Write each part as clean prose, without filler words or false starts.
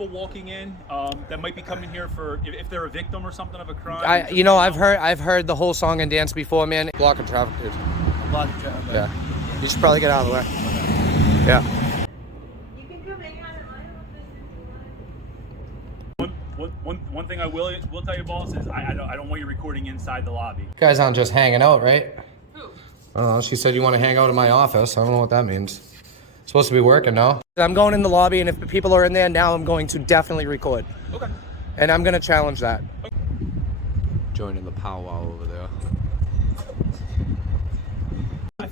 people walking in that might be coming here for if they're a victim or something of a crime? I've heard the whole song and dance before, man. Blocking traffic, dude. Blocking traffic. Yeah. You should probably get out of the way. Yeah. You can come in on it. One thing I will tell you, boss, is I don't want you recording inside the lobby. You guys aren't just hanging out, right? Who? She said you want to hang out in my office. I don't know what that means. Supposed to be working, no? I'm going in the lobby, and if the people are in there now, I'm going to definitely record. Okay. And I'm going to challenge that. Okay. Joining the powwow over there.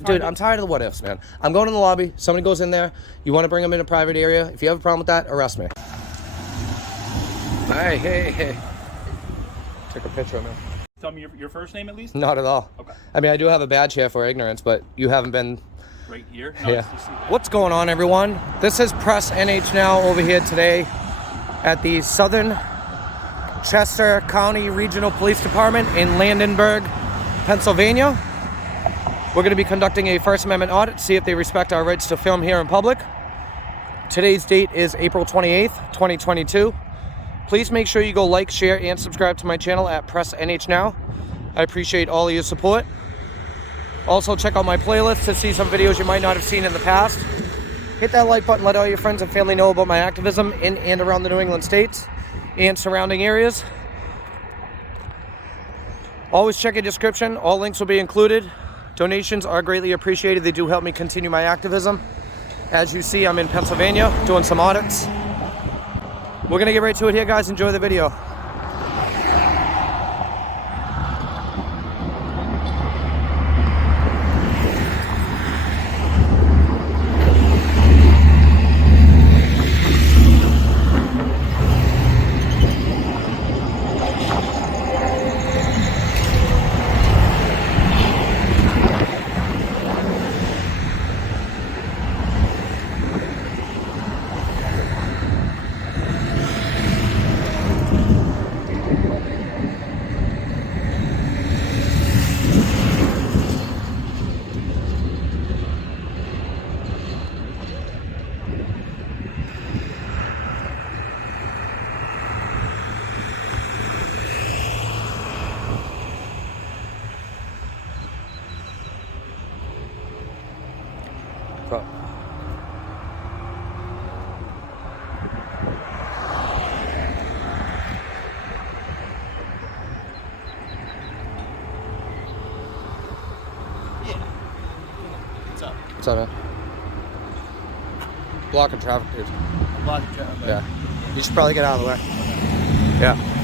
Dude, I'm tired of the what ifs, man. I'm going in the lobby. Somebody goes in there. You want to bring them in a private area. If you have a problem with that, arrest me. Hey. Took a picture of me. Tell me your first name at least? Not at all. Okay. I mean, I do have a badge here for ignorance, but you haven't been... Right here? No, yeah. What's going on, everyone? This is Press NH Now over here today at the Southern Chester County Regional Police Department in Landenberg, Pennsylvania. We're going to be conducting a First Amendment audit, see if they respect our rights to film here in public. Today's date is April 28th, 2022. Please make sure you go like, share, and subscribe to my channel at Press NH Now. I appreciate all of your support. Also, check out my playlist to see some videos you might not have seen in the past. Hit that like button, let all your friends and family know about my activism in and around the New England states and surrounding areas. Always check your description. All links will be included. Donations are greatly appreciated. They do help me continue my activism. As you see, I'm in Pennsylvania doing some audits. We're going to get right to it here, guys. Enjoy the video. What's up, man? Blocking traffic, dude. Blocking traffic. Yeah. You should probably get out of the way. Yeah.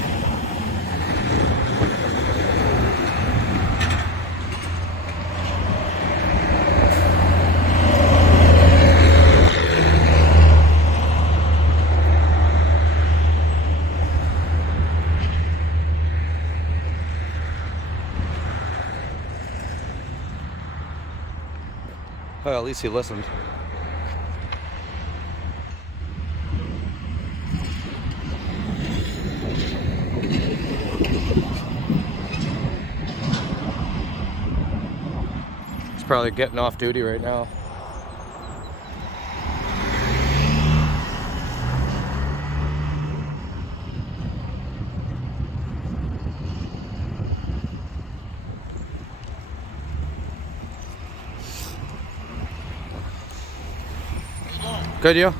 Well, at least he listened. He's probably getting off duty right now. Good, you?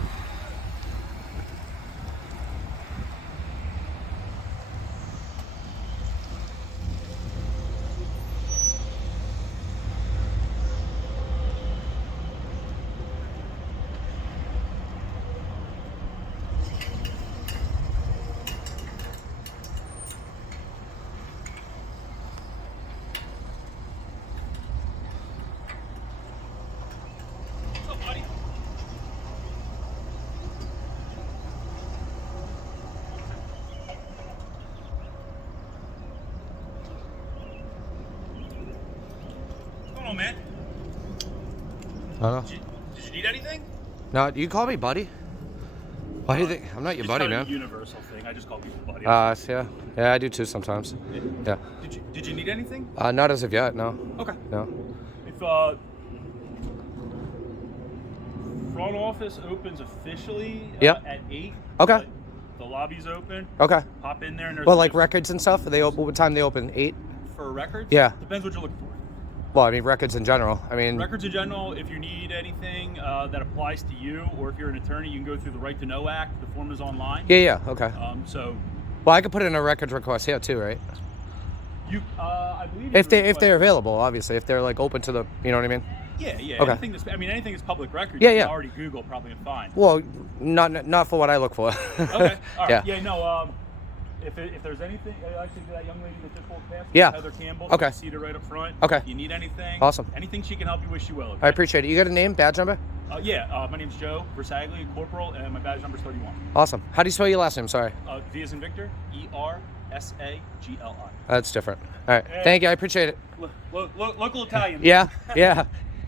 What's up, buddy? What's going on, man? I don't know. Did you need anything? No, you call me buddy. Why do you think? I'm not your It's buddy, kind of man. a universal thing. I just call people buddy. Yeah. Yeah, I do too sometimes. Yeah. Did you need anything? Not as of yet, no. Okay. No. If front office opens officially Yep. at 8. Okay. The lobby's open. Okay. Pop in there and there's. Well, like records and stuff. Are they open? What time they open? 8. For records? Yeah. Depends what you're looking for. Well, I mean records in general. I mean Records in general. If you need anything that applies to you, or if you're an attorney, you can go through the Right to Know Act. The form is online. Yeah. Okay. So. Well, I could put in a records request here too, right? You, I believe. If they're available, obviously, if they're like open to the, you know what I mean? Yeah. Okay. Anything that's public record. Yeah, you yeah. can already Google probably and find. Well, not for what I look for. Okay. All right. Yeah. Yeah. No. If there's anything, actually, that young lady that just walked past, Yeah. Heather Campbell, Okay. seated right up front. Okay. If you need anything, Awesome. Anything she can help you with, she will. Okay? I appreciate it. You got a name, badge number? My name's Joe Versagli, Corporal, and my badge number's 31. Awesome. How do you spell your last name? Sorry. V as in Victor, Ersagli. That's different. All right. Thank you. I appreciate it. Local Italian. Yeah.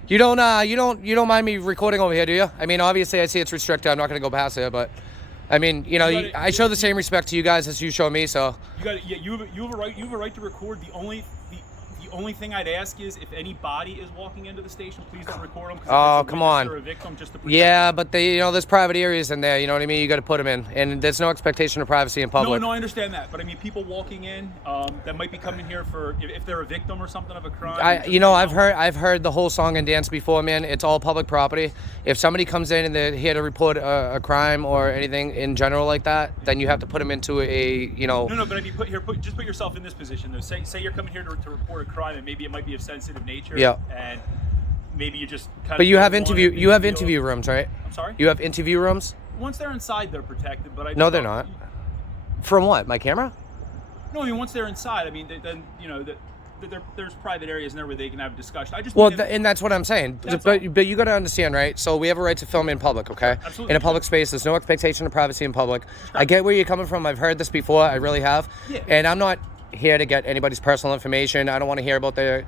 You don't mind me recording over here, do you? I mean, obviously, I see it's restricted. I'm not going to go past it, but I mean, I show the same respect to you guys as you show me. So You have a right. You have a right to record. The only thing I'd ask is if any body is walking into the station, please don't record them. Oh, come on. Or a victim, just to yeah, but there's private areas in there. You know what I mean? You got to put them in, and there's no expectation of privacy in public. No, I understand that, but I mean, people walking in that might be coming here for if they're a victim or something of a crime. I've heard the whole song and dance before, man. It's all public property. If somebody comes in and they're here to report a crime or anything in general like that, then you have to put them into a No, but I mean, put yourself in this position though. Say you're coming here to report a crime, and maybe it might be of sensitive nature. Yeah. And maybe you just kind of. But you have interview rooms, right? I'm sorry. You have interview rooms? Once they're inside, they're protected. But No, they're not. From what? My camera? No, I mean once they're inside, I mean then there's private areas in there where they can have a discussion. I just and that's what I'm saying. But you got to understand, right? So we have a right to film in public, okay? Absolutely. In a public space, there's no expectation of privacy in public. I get where you're coming from. I've heard this before. I really have. Yeah. And I'm not here to get anybody's personal information. I don't want to hear about their,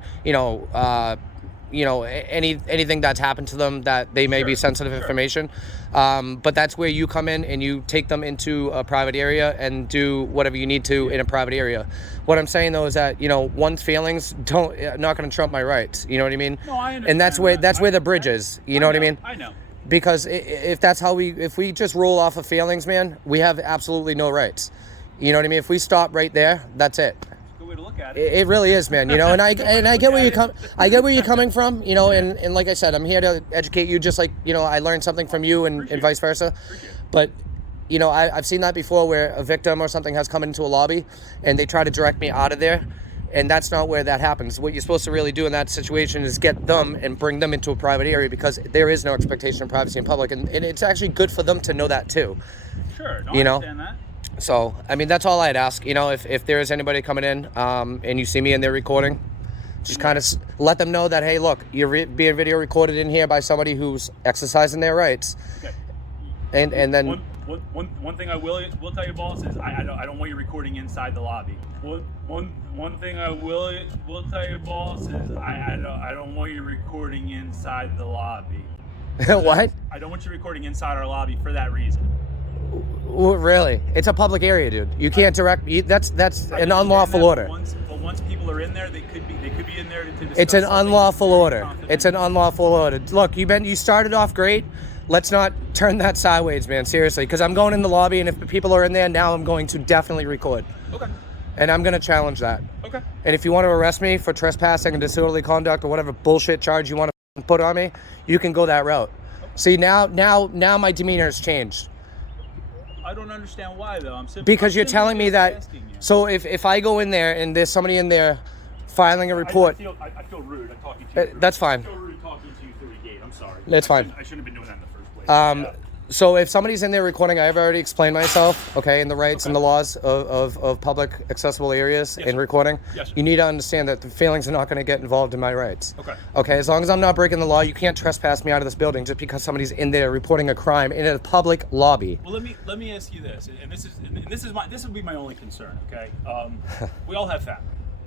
anything that's happened to them that they may be sensitive information. But that's where you come in and you take them into a private area and do whatever you need to in a private area. What I'm saying though is that one's feelings not going to trump my rights. You know what I mean? No, I understand. And that's where the bridge is. You know what I mean? I know. Because if we just roll off of feelings, man, we have absolutely no rights. You know what I mean? If we stop right there, that's it. Good way to look at it. It really is, man. And I get where you're coming from. And like I said, I'm here to educate you, just like I learned something from you, and vice versa. But I've seen that before, where a victim or something has come into a lobby, and they try to direct me out of there, and that's not where that happens. What you're supposed to really do in that situation is get them and bring them into a private area, because there is no expectation of privacy in public, and it's actually good for them to know that too. Sure, I understand that. So, I mean, that's all I'd ask. If there is anybody coming in and you see me and they're recording, just kind of let them know that, hey, look, you're being video recorded in here by somebody who's exercising their rights. Okay. And then one thing I will tell you, boss, is I don't want you recording inside the lobby. One thing I will tell you, boss, is I don't want you recording inside the lobby. What? I don't want you recording inside our lobby for that reason. Really? It's a public area, dude. You can't direct. That's an unlawful order. Once people are in there, they could be in there to discuss. It's an unlawful order. It's an unlawful order. Look, you started off great. Let's not turn that sideways, man. Seriously, because I'm going in the lobby, and if the people are in there now, I'm going to definitely record. Okay. And I'm going to challenge that. Okay. And if you want to arrest me for trespassing and disorderly conduct or whatever bullshit charge you want to put on me, you can go that route. Okay. See, now my demeanor has changed. I don't understand why, though. Because you're telling me that. So if I go in there and there's somebody in there filing a report. I feel rude. I'm talking to you. That's fine. I feel rude talking to you through the gate. I'm sorry. That's fine. I shouldn't have been doing that in the first place. So if somebody's in there recording, I've already explained myself, okay, and the rights and the laws of public accessible areas and recording. Yes, sir. You need to understand that the feelings are not going to get involved in my rights. Okay. Okay, as long as I'm not breaking the law, you can't trespass me out of this building just because somebody's in there reporting a crime in a public lobby. Well, let me ask you this, and this would be my only concern. Okay, we all have family,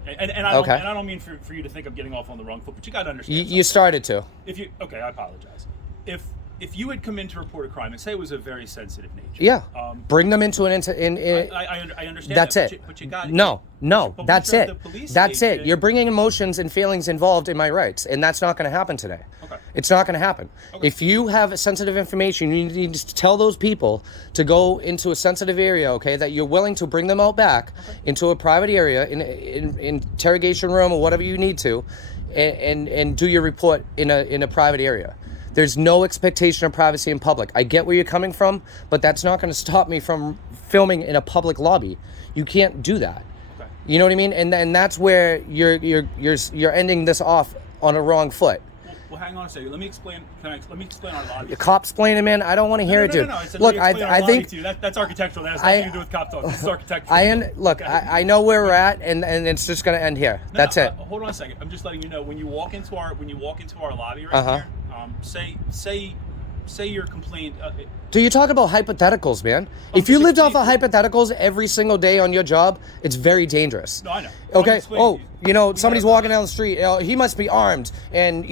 and I don't mean for you to think I'm getting off on the wrong foot, but you got to understand. You started to. I apologize. If you had come in to report a crime and say it was a very sensitive nature, yeah, bring them into I understand. That's that, it. but you got No, No, But that's once you're at it. the police That's it. station- You're bringing emotions and feelings involved in my rights, and that's not going to happen today. Okay. It's not going to happen. Okay. If you have sensitive information, you need to tell those people to go into a sensitive area, okay, that you're willing to bring them out back into a private area, in interrogation room or whatever you need to, and do your report in a private area. There's no expectation of privacy in public. I get where you're coming from, but that's not going to stop me from filming in a public lobby. You can't do that. Okay. You know what I mean? And that's where you're ending this off on a wrong foot. Well, hang on a second. Let me explain. Let me explain our lobby. Your cop's playing, man. I don't want to hear it, dude. No. I said, Look, let me explain our I lobby think to you. That's architectural. That has nothing to do with cop talk. This is architectural. I know where we're at, and it's just gonna end here. That's it. Hold on a second. I'm just letting you know when you walk into our lobby right here. Say your complaint. Do you talk about hypotheticals, man? If you lived off of hypotheticals every single day on your job, it's very dangerous. No, I know. Okay. Oh, somebody's walking down the street. He must be armed, and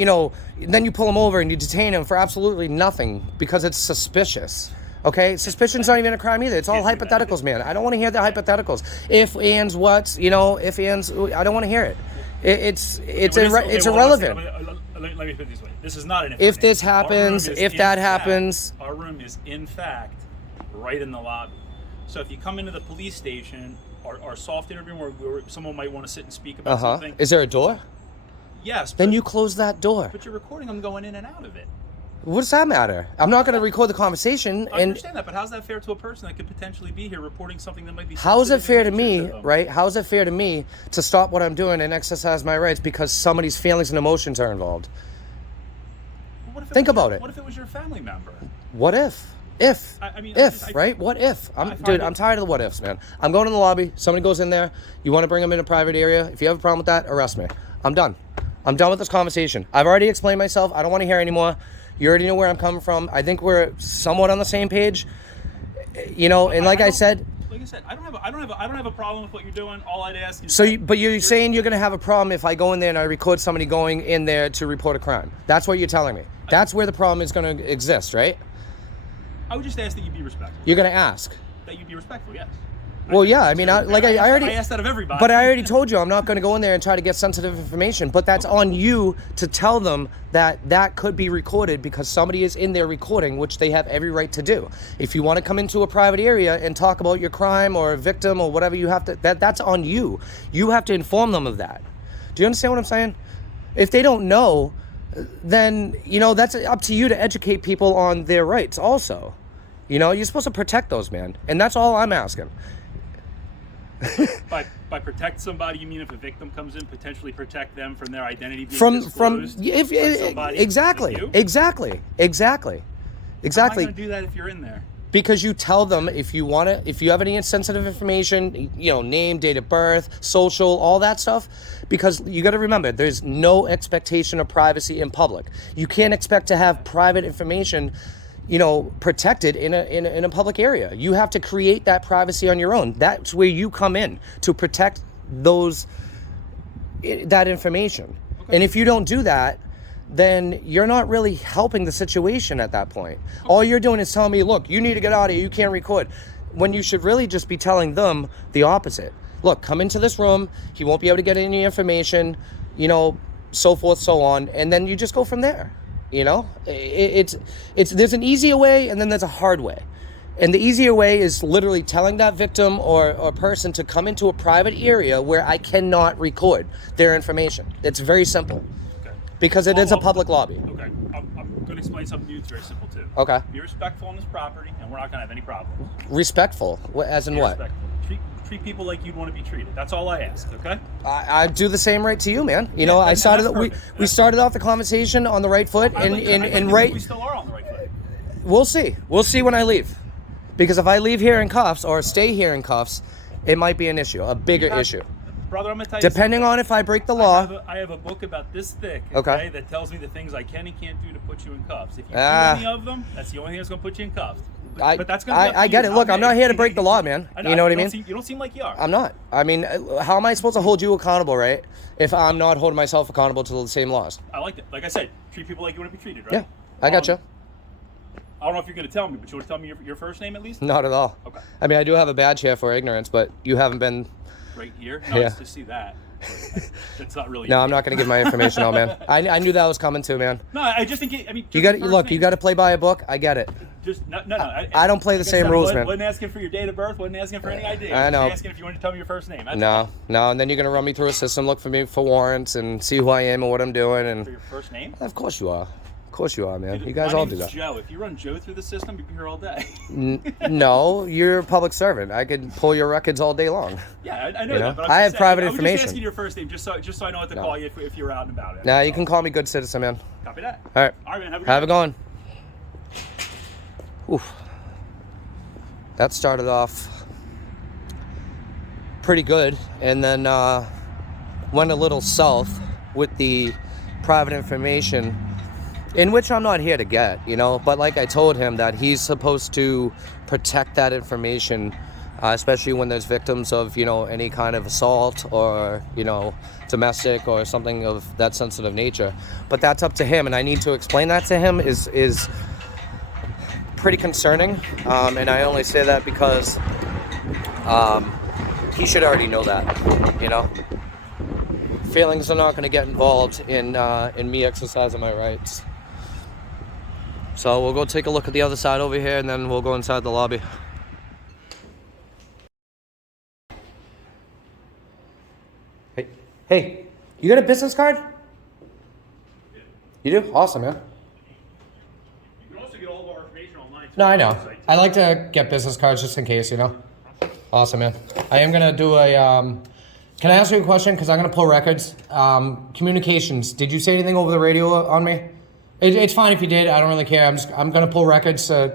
then you pull him over and you detain him for absolutely nothing because it's suspicious. Okay, suspicion's not even a crime either. It's all hypotheticals, man. I don't want to hear the hypotheticals. If, ands, whats, if, ands. I don't want to hear it. It's irrelevant. Let me put it this way. This is not an if this happens, if that happens. Our room is, in fact, right in the lobby. So if you come into the police station, our soft interview where someone might want to sit and speak about something. Is there a door? Yes. Then you close that door. But you're recording them going in and out of it. What does that matter? I'm not going to record the conversation. I understand that, but how's that fair to a person that could potentially be here reporting something that might be... How is it fair to me, right? How is it fair to me to stop what I'm doing and exercise my rights because somebody's feelings and emotions are involved? Think about it. What if it was your family member? What if? Right? What if? I'm tired of the what ifs, man. I'm going in the lobby. Somebody goes in there. You want to bring them in a private area. If you have a problem with that, arrest me. I'm done. I'm done with this conversation. I've already explained myself. I don't want to hear anymore. You already know where I'm coming from. I think we're somewhat on the same page. And like I said, I don't have a problem with what you're doing. All I'd ask is... But you're saying you're going to have a problem if I go in there and I record somebody going in there to report a crime. That's what you're telling me. That's where the problem is going to exist, right? I would just ask that you be respectful. You're going to ask? That you be respectful, yes. Well, yeah, I mean, I asked that of everybody. But I already told you I'm not going to go in there and try to get sensitive information. But that's on you to tell them that could be recorded because somebody is in there recording, which they have every right to do. If you want to come into a private area and talk about your crime or a victim or whatever you have to, that's on you. You have to inform them of that. Do you understand what I'm saying? If they don't know, then, that's up to you to educate people on their rights also. You're supposed to protect those, man. And that's all I'm asking. By protect somebody, you mean if a victim comes in, potentially protect them from their identity being disclosed? Exactly. How am I going to do that if you're in there? Because you tell them if you have any sensitive information, name, date of birth, social, all that stuff. Because you got to remember, there's no expectation of privacy in public. You can't expect to have private information protected in a public area. You have to create that privacy on your own. That's where you come in to protect that information. Okay. And if you don't do that, then you're not really helping the situation at that point. Okay. All you're doing is telling me, look, you need to get out of here. You can't record. When you should really just be telling them the opposite. Look, come into this room. He won't be able to get any information, so forth, so on. And then you just go from there. There's an easier way and then there's a hard way. And the easier way is literally telling that victim or person to come into a private area where I cannot record their information. It's very simple. Okay. Because it is a public lobby. Okay. I'm going to explain something to you. It's very simple too. Okay. Be respectful on this property and we're not going to have any problems. Respectful? As in what? Respectful. Treat people like you'd want to be treated. That's all I ask, okay? I do the same right to you, man. I started we started off the conversation on the right foot I and right. We still are on the right foot. We'll see. We'll see when I leave. Because if I leave here in cuffs or stay here in cuffs, it might be an issue, a bigger issue. Brother, I'm going to tell you depending on if I break the law. I have a book about this thick, okay, that tells me the things I can and can't do to put you in cuffs. If you do any of them, that's the only thing that's going to put you in cuffs. But that's going to I get it. Look, I'm not here to break the law, man. You know what I mean? You don't seem like you are. I'm not. I mean, how am I supposed to hold you accountable, right, if I'm not holding myself accountable to the same laws? I like that. Like I said, treat people like you want to be treated, right? Yeah, I gotcha. I don't know if you're going to tell me, but you want to tell me your first name at least? Not at all. Okay. I mean, I do have a badge here for ignorance, but you haven't been right here. No, Yeah. it's to see that. That's not really. No, I'm not gonna give my information out, man. I knew that was coming too, man. No, I just think. I mean, You got look. You got to play by a book. I get it. Just no. I don't play the same rules, man. Wasn't asking for your date of birth. Wasn't asking for any ID. I know. Just asking if you wanted to tell me your first name. That's No, all. no, and then you're gonna run me through a system, look for me for warrants, and see who I am and what I'm doing, For and your first name. of course you are. Of course you are, man. Dude, You guys my all do name's that. Joe. If you run Joe through the system, you'd be here all day. No, you're a public servant. I could pull your records all day long. Yeah, I know You know? that. But I I'm have just private saying, I was information. just asking your first name, just so I know what to call you if you're out and about. Now you can call me good citizen, man. Copy that. All right. All right, man. Have a good one. Oof. That started off pretty good, and then went a little south with the private information, in which I'm not here to get, you know. But like I told him, that he's supposed to protect that information, especially when there's victims of, you know, any kind of assault or, you know, domestic or something of that sensitive nature. But that's up to him, and I need to explain that to him is pretty concerning, and I only say that because he should already know that, you know. Feelings are not going to get involved in me exercising my rights. So we'll go take a look at the other side over here, and then we'll go inside the lobby. Hey, you got a business card? You do? Awesome, man. You can also get all of our information online. No, I know. I like to get business cards just in case, you know. Awesome, man. I am gonna do a. Can I ask you a question? Because I'm gonna pull records. Communications. Did you say anything over the radio on me? It's fine if you did. I don't really care. I'm gonna pull records. I have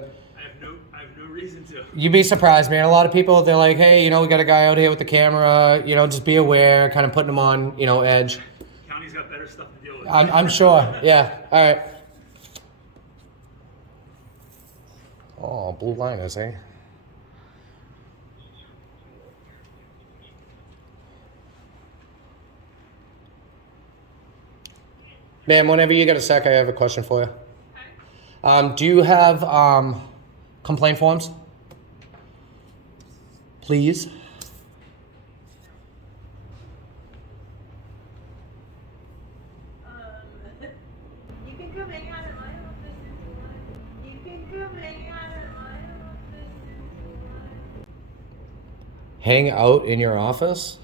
no reason to. You'd be surprised, man. A lot of people, they're like, hey, you know, we got a guy out here with the camera. You know, just be aware. Kind of putting them on, you know, edge. County's got better stuff to deal with. I'm sure. Yeah. All right. Oh, blue liners, eh? Ma'am, whenever you get a sec, I have a question for you. Do you have complaint forms? Please. You can come hang out at my office if you want. You can come hang out at my office if you want. Hang out in your office?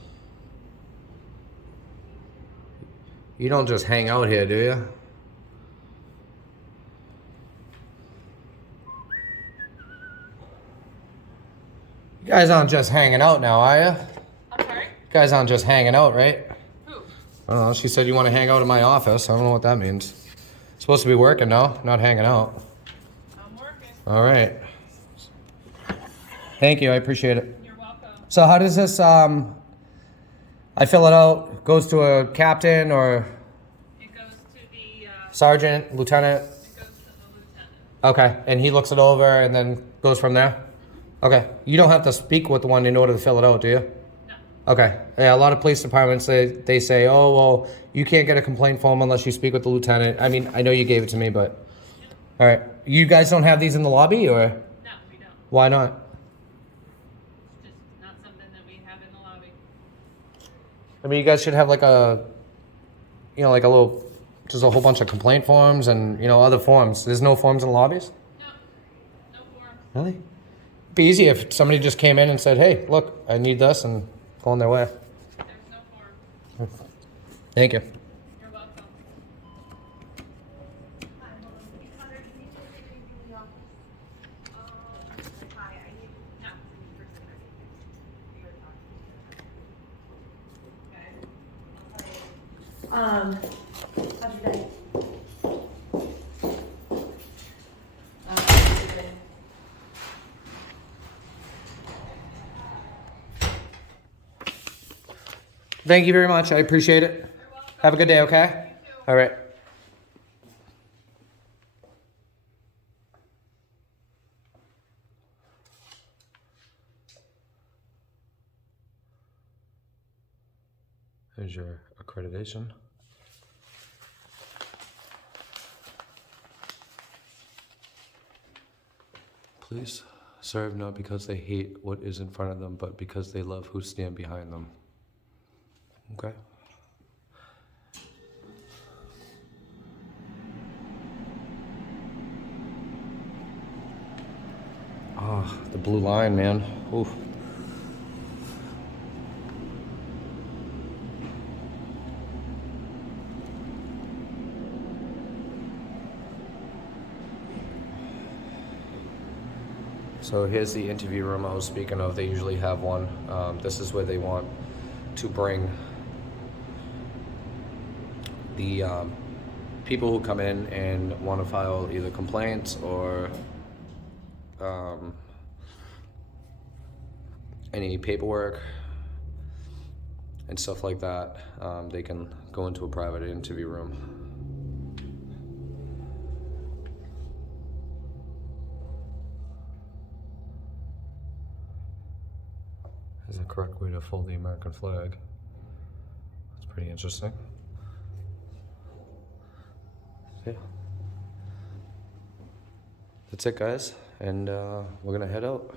You don't just hang out here, do you? You guys aren't just hanging out now, are you? I'm sorry? You guys aren't just hanging out, right? Who? I don't know. She said you want to hang out in my office. I don't know what that means. Supposed to be working, no? Not hanging out. I'm working. All right. Thank you. I appreciate it. You're welcome. So how does this, I fill it out, goes to a captain or It goes to the, sergeant, lieutenant? it goes to the lieutenant. Okay, and he looks it over and then goes from there? Okay, you don't have to speak with the one in order to fill it out, do you? No. Okay, yeah, a lot of police departments, they say, oh, well, you can't get a complaint form unless you speak with the lieutenant. I mean, I know you gave it to me, but, all right. You guys don't have these in the lobby, or No, we don't. why not? It's just not something that we have in the lobby. I mean, you guys should have like a, you know, like a little, just a whole bunch of complaint forms and, you know, other forms. There's no forms in the lobbies? No. No form. Really? It'd be easy if somebody just came in and said, hey, look, I need this, and go on their way. There's no form. Thank you. You're welcome. Hi, hold on. Hey, Connor, can you take anything from the office? Like, hi, I need to talk to this person. You were talking to. Okay. How's your day? Thank you very much. I appreciate it. Have a good day, okay? All right. Here's your accreditation. Please serve not because they hate what is in front of them, but because they love who stand behind them. Okay. Ah, the blue line, man. Oof. So here's the interview room I was speaking of. They usually have one. This is where they want to bring the people who come in and want to file either complaints or any paperwork and stuff like that. They can go into a private interview room. Is the correct way to fold the American flag. That's pretty interesting. Yeah. That's it, guys, and we're gonna head out.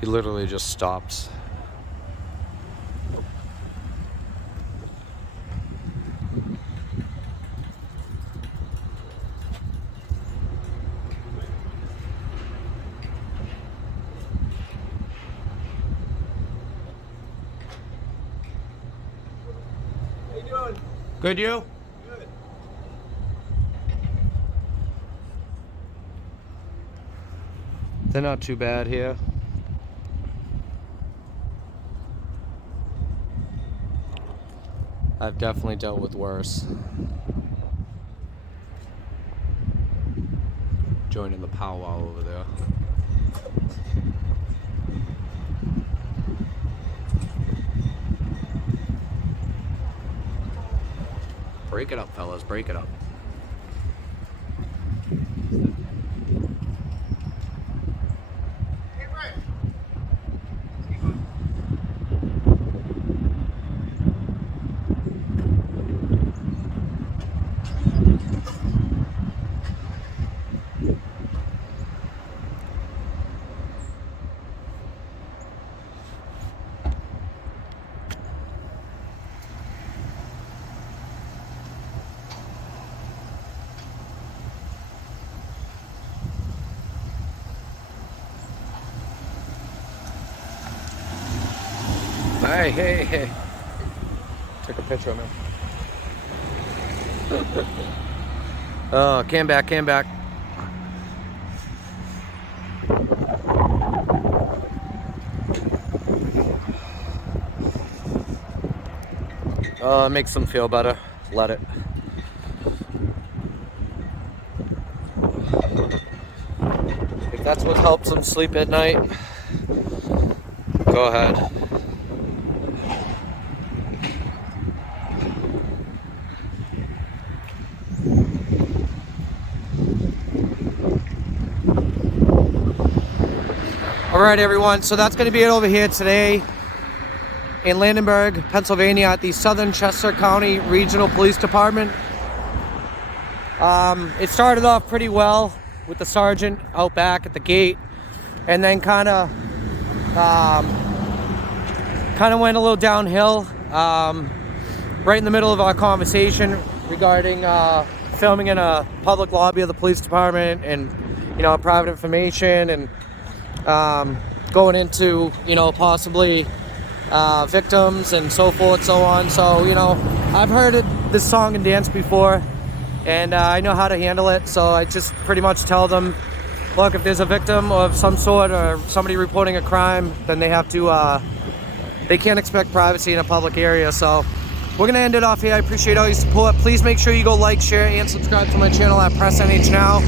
He literally just stops. How you doing? Good, you? Good. They're not too bad here. I've definitely dealt with worse. Joining the powwow over there. Break it up, fellas, break it up. Hey, Brian. Hey, hey, hey. Take a picture of me. Oh, came back, came back. Makes them feel better. Let it. If that's what helps them sleep at night, go ahead. All right, everyone, so that's going to be it over here today in Landenberg, Pennsylvania at the Southern Chester County Regional Police Department. It started off pretty well with the sergeant out back at the gate, and then kind of went a little downhill right in the middle of our conversation regarding filming in a public lobby of the police department and, you know, private information and going into, you know, possibly victims and so forth, so on. So, you know, I've heard this song and dance before, and I know how to handle it. So I just pretty much tell them, look, if there's a victim of some sort or somebody reporting a crime, then they have to, they can't expect privacy in a public area. So we're going to end it off here. I appreciate all your support. Please make sure you go like, share, and subscribe to my channel at Press NH Now.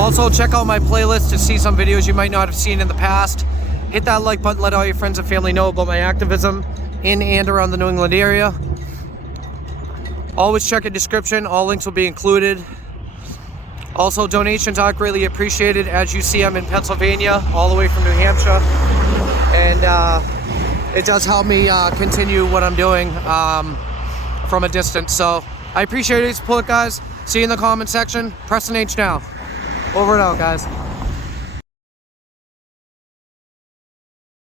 Also, check out my playlist to see some videos you might not have seen in the past. Hit that like button, let all your friends and family know about my activism. in and around the New England area. Always check a description. All links will be included. Also, donations are greatly appreciated. As you see, I'm in Pennsylvania, all the way from New Hampshire. And it does help me continue what I'm doing from a distance. So I appreciate your support, guys. See you in the comment section. Preston H now. Over and out, guys.